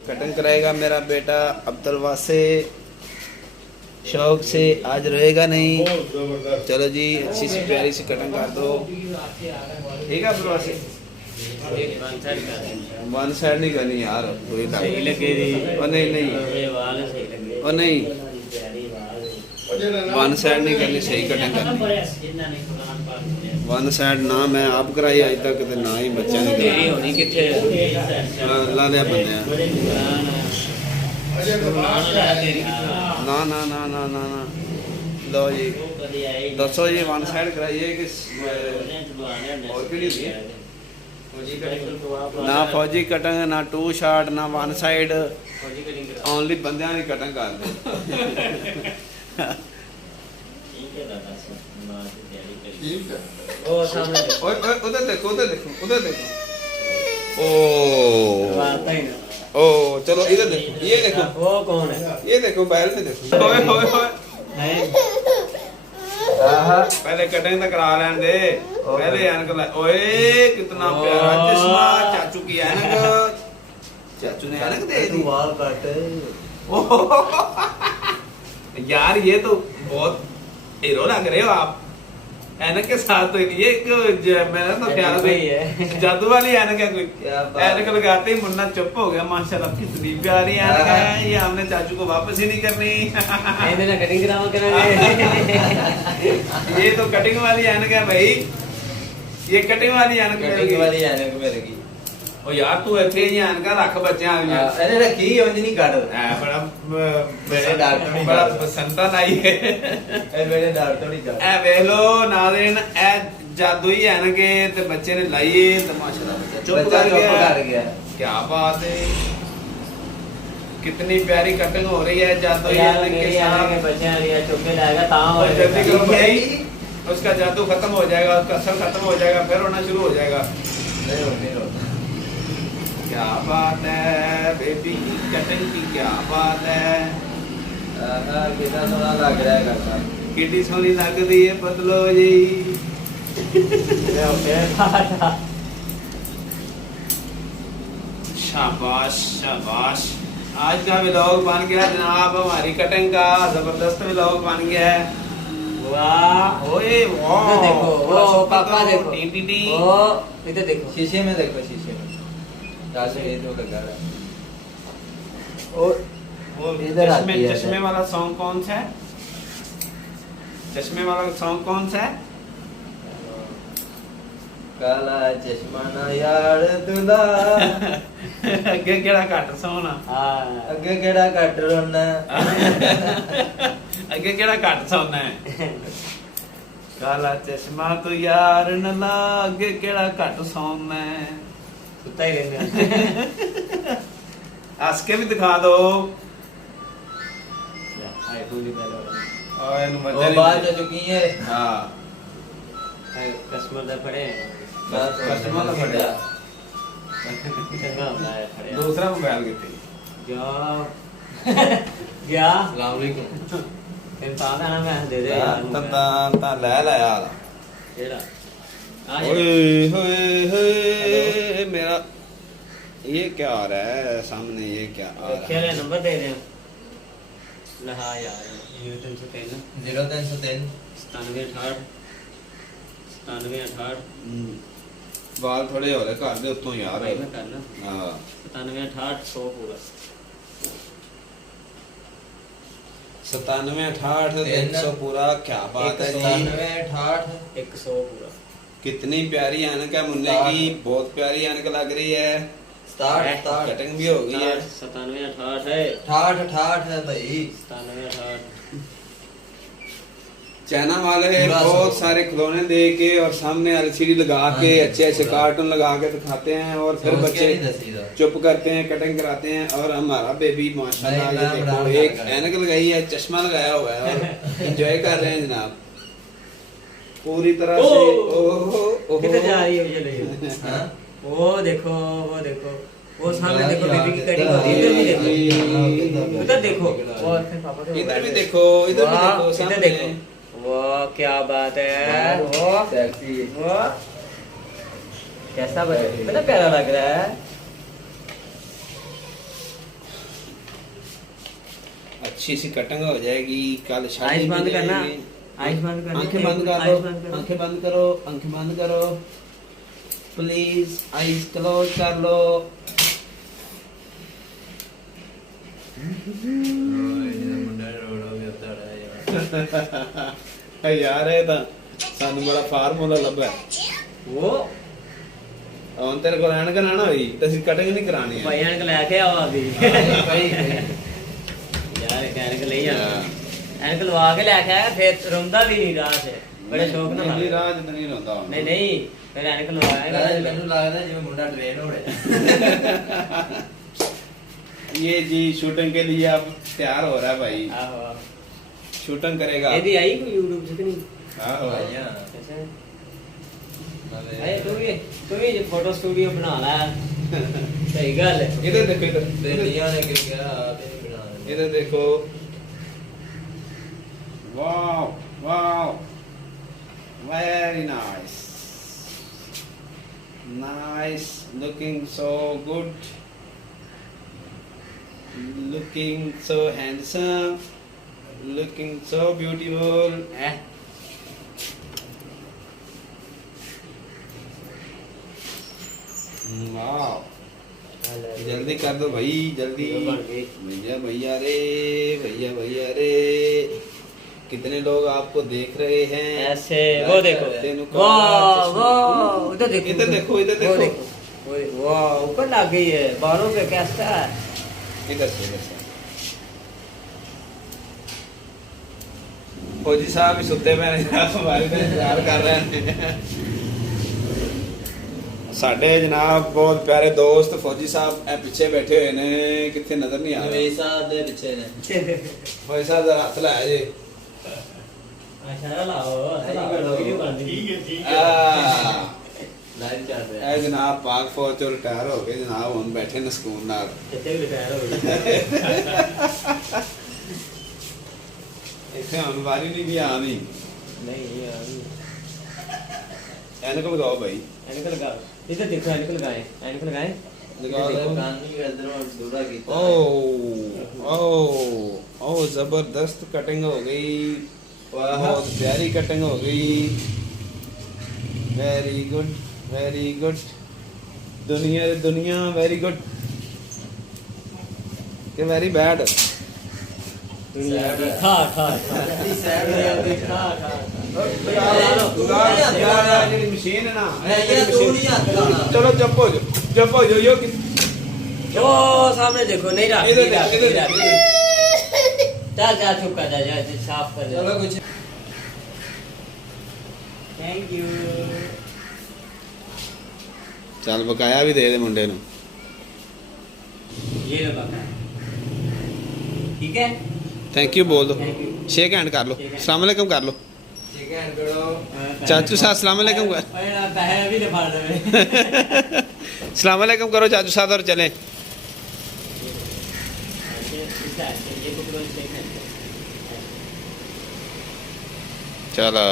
Cutting कराएगा मेरा बेटा अब्दुल वासे शौक से, आज रहेगा नहीं। चलो जी, अच्छी सी प्यारी सी कटिंग कर दो, ठीक है अब्दुल वासे। वन साइड नहीं करनी यार, सही लगेगी। नहीं नहीं और नहीं, वन साइड नहीं करनी, सही कटिंग करनी। वन साइड ना मैं आप कराई अज तक ते ना ही बच्चे ने ला लिया बंदे ना ना ना ना ना ना। लो जी दसो जी, वन साइड कराइए कि और कि ना फौजी कटिंग, ना टू शार्ट, ना वन साइड, ओनली बंदियां की कटिंग कर दे। उधर देखो उधर देखो उधर देखो। ओ चलो इधर देखो, ये देखो वो कौन है, ये देखो बैल में देखो। ओए ओए ओए पहले कटिंग तो करा लें दे, पहले ऐनक। ओए कितना प्यारा चश्मा, चाचू की ऐनक, चाचू ने ऐनक दे दी। बाल काटे यार, ये तो बहुत हीरो लग रहे हो आप ऐनक के साथ। तो ये मैंने तो ख्याल में जादू वाली ऐनक है कोई। ऐनक लगाते ही मुन्ना चुप हो गया। माशाल्लाह कितनी प्यारी ऐनक है ये, हमने चाचू को वापस ही नहीं करनी। कटिंग ये तो कटिंग वाली ऐनक है भाई, ये कटिंग वाली ऐनक मिलेगी। ओ यार तू इथे ही ऐनका रख बच्चों अरे रखी उंज नहीं काट बड़ा मेरे डॉक्टर नहीं बड़ा बसंता आई है मेरे डॉक्टर नहीं काट ए वेख लो नाज़रीन, ए जादू ही ऐनक ते बच्चे ने लाइए तो माशाल्लाह चुप कर गया। क्या बात है, कितनी प्यारी कटिंग हो रही है जादू ही ऐनक के साथ। बच्चे लिया चुप के लाएगा ताऊ जल्दी करो भाई, उसका जादू खत्म हो जाएगा, उसका असर खत्म हो जाएगा, फिर होना शुरू हो जाएगा। नहीं होता। क्या बात है बेबी की कटिंग की, क्या बात है। कितना सोना लग रहा है करता, कितनी सोनी लग रही है बदलो जी। शाबाश शाबाश, आज का व्लॉग बन गया जनाब, हमारी कटिंग का जबरदस्त व्लॉग बन गया है। वाह ओए वाह, देखो वो पापा देखो, टी टी टी वो इधर देखो, शीशे में देखो, शीशे में ये जो लगा रहा है। और इधर चश्मे वाला सॉन्ग कौन सा है, चश्मे वाला सॉन्ग कौन सा है। काला चश्मा ना यार तुला अगे केड़ा घट सोना, अगे केड़ा घट रोना, अगे केड़ा घट सोना है। काला चश्मा तो यार न ला, अगे केड़ा घट सोना है। सुता ही रहना। हंस के भी दिखा दो। वो बात हो चुकी है। हाँ कस्टमर दा फड़े, कस्टमर दा फड़े, दूसरा मोबाइल कितने क्या अस्सलाम वालेकुम इंसान है ना, मैं दे दे ता ले ले यार। केड़ा ओए होए होए, मेरा ये क्या आ रहा है सामने, ये क्या आ रहा है। क्या नंबर दे रहे हो लहा यार, 0303 9768 बाल थोड़े हो रहे घर दे उत्तों यार। भाई मैं करना हां 9768 100 पूरा 97 68 300 पूरा। क्या बात है जी, 97 68 100 पूरा। कितनी प्यारी ऐनक है मुन्ने की, बहुत प्यारी ऐनक लग रही है। कटिंग भी हो गई है। 97 68 है, 68 68 है भाई, 97 68 चाइना वाले बहुत सारे खिलौने दे के और सामने एलसीडी लगा के अच्छे अच्छे कार्टून लगा के दिखाते हैं और फिर बच्चे चुप करते हैं, कटिंग कराते हैं। और हमारा बेबी माशाल्लाह ये देखो, एक ऐनक लगाई है, चश्मा लगाया हुआ है और एंजॉय कर रहे हैं जनाब पूरी तरह से। ओहो किधर जा रही है मुझे ले। हां वो देखो वो सामने देखो, बेबी की कटिंग हो रही है। इधर भी देखो, उधर देखो, वो अपने पापा के इधर भी देखो, इधर भी देखो, इधर देखो। वाह क्या बात है, वो सेक्सी, वो कैसा कितना प्यारा लग रहा है। अच्छी सी कटिंग हो जाएगी। कल आइस बंद करना, आइस बंद करना, आंखें बंद कर आइस लो, बंद करो। आंखें बंद करो, आंखें बंद करो प्लीज, आइज क्लोज कर लो। यार ये ਤਾਂ ਸਾਨੂੰ ਬੜਾ ਫਾਰਮੂਲਾ ਲੱਭਾ ਉਹ ਹੁਣ ਤੇਰੇ ਕੋਲ ਐਨਕ ਨਾ ਨਾ ਹੋਈ ਤੇ ਅਸੀਂ ਕਟਿੰਗ ਨਹੀਂ ਕਰਾਣੀ ਹੈ। ਭਾਈ ਐਨਕ ਲੈ ਕੇ ਆਵਾ ਵੀ ਭਾਈ ਯਾਰ ਐਨਕ ਲਈ ਆ, ਐਨਕ ਲਵਾ ਕੇ ਲੈ ਕੇ ਆਇਆ, ਫਿਰ ਰੋਂਦਾ ਵੀ ਨਹੀਂ ਰਾਤ ਹੈ, ਬੜੇ ਸ਼ੌਕ ਨਾਲ ਨਹੀਂ ਲਾਇਆ। ਰਾਜ ਨਹੀਂ ਰੋਂਦਾ ਹੁਣ। ਨਹੀਂ ਨਹੀਂ ਫਿਰ ਐਨਕ ਲਵਾਇਆ ਮੈਨੂੰ ਲੱਗਦਾ ਜਿਵੇਂ ਮੁੰਡਾ ਟ੍ਰੇਨ ਹੋ ਰਿਹਾ। ये जी शूटिंग के लिए अब तैयार हो रहा है भाई, ਆਹੋ ਆਹੋ। शूटिंग करेगा। ਇਹਦੀ ਆਈ ਕੋਈ YouTube ਤੇ ਕਿ ਨਹੀਂ? आहो। ਭਾਈਆਂ ਅੱਛਾ ਨਾਲੇ ਆਏ ਤੂੰ ਵੀ ਫੋਟੋ ਸਟੂਡੀਓ ਬਣਾ ਲੈ, ਸਹੀ ਗੱਲ ਹੈ। इधर देखो, इधर ਬੇਲੀਆਂ ਨੇ ਕਿ ਕਿਹਾ ਤੇ ਨਹੀਂ ਬਣਾ इधर देखो, wow wow, very nice, nice, looking so good, looking so handsome, looking so beautiful। ਹੈ वाओ, जल्दी कर दो भाई, जल्दी। ये बन गई। भैया भैया रे, भैया भैया रे, कितने लोग आपको देख रहे हैं। ऐसे वो देखो, तेनू वाह वाह, उधर देखो, इधर देखो, इधर वो देखो, वो देखो, वाह ऊपर लग गई है, बालों पे कैसा है। इधर से, इधर से। फौजी साहब भी सुते पे ने, हमारे पे इंतजार कर रहे हैं। ਸਾਡੇ ਜਨਾਬ ਬਹੁਤ ਪਿਆਰੇ ਦੋਸਤ ਫੌਜੀ ਸਾਹਿਬ ਇਹ ਪਿੱਛੇ ਬੈਠੇ ਹੋਏ ਨੇ, ਕਿੱਥੇ ਨਜ਼ਰ ਨਹੀਂ ਆ ਰਹੇ। ਨਵੇਂ ਸਾਹਿਬ ਦੇ ਪਿੱਛੇ ਨੇ। ਫੌਜੀ ਸਾਹਿਬ ਦਾ ਹੱਥ ਲਾਇਆ ਜੇ। अच्छा लाओ, लाओ, वीडियो बन रही है। ਆ ਲਾਈਵ ਚੱਲ ਰਿਹਾ। ਇਹ ਜਨਾਬ ਪਾਕ ਫੌਜ ਤੋਂ ਰਿਟਾਇਰ ਹੋ ਕੇ ਜਨਾਬ ਹੁਣ ਬੈਠੇ ਨੇ ਸਕੂਨ ਨਾਲ। कितने भी रिटायर हो गए। ਇੱਥੇ ਹੁਣ ਵਾਰੀ ਨਹੀਂ ਵੀ ਆਣੀ। नहीं यार, ਐਨਕ ਲਗਾਓ ਭਾਈ, एनक लगा, इधर देखो, एनक लगाए, एनक लगाए। ਲਗਾ ਦਿਓ। ਕਾਨੀ ਇਧਰੋਂ ਦੂਰਾ ਕੀਤਾ। ओ जबरदस्त कटिंग हो गई, बहुत प्यारी कटिंग हो गई। वेरी गुड, वेरी गुड, दुनिया दुनिया वेरी गुड के वेरी बैड। दुनिया की खा खा खा, दुनिया की खा खा। मशीन है ना, ये तू नहीं हाथ लाना। चलो चुप हो जाओ, चुप हो जाओ। यो ओ सामने देखो, नहीं रख, इधर नहीं रख, इधर नहीं रख। चल चल चुप कर जा, जा साफ कर ਚਲੋ जा। ਕੁछ थैंक यू। चल बकाया भी दे दे मुंडे नु। ये लो बाबा, ठीक है। थैंक यू बोल दो, Thank you। शेक हैंड कर लो, अस्सलाम वालेकुम कर लो। ਠੀਕ ਹੈ ਕਰੋ। चाचू साहब अस्सलाम वालेकुम कर। ओए ना पैसे भी दे फाड़ दे। अस्सलाम वालेकुम करो चाचू साहब और चलें। ये पकड़ो, चलो।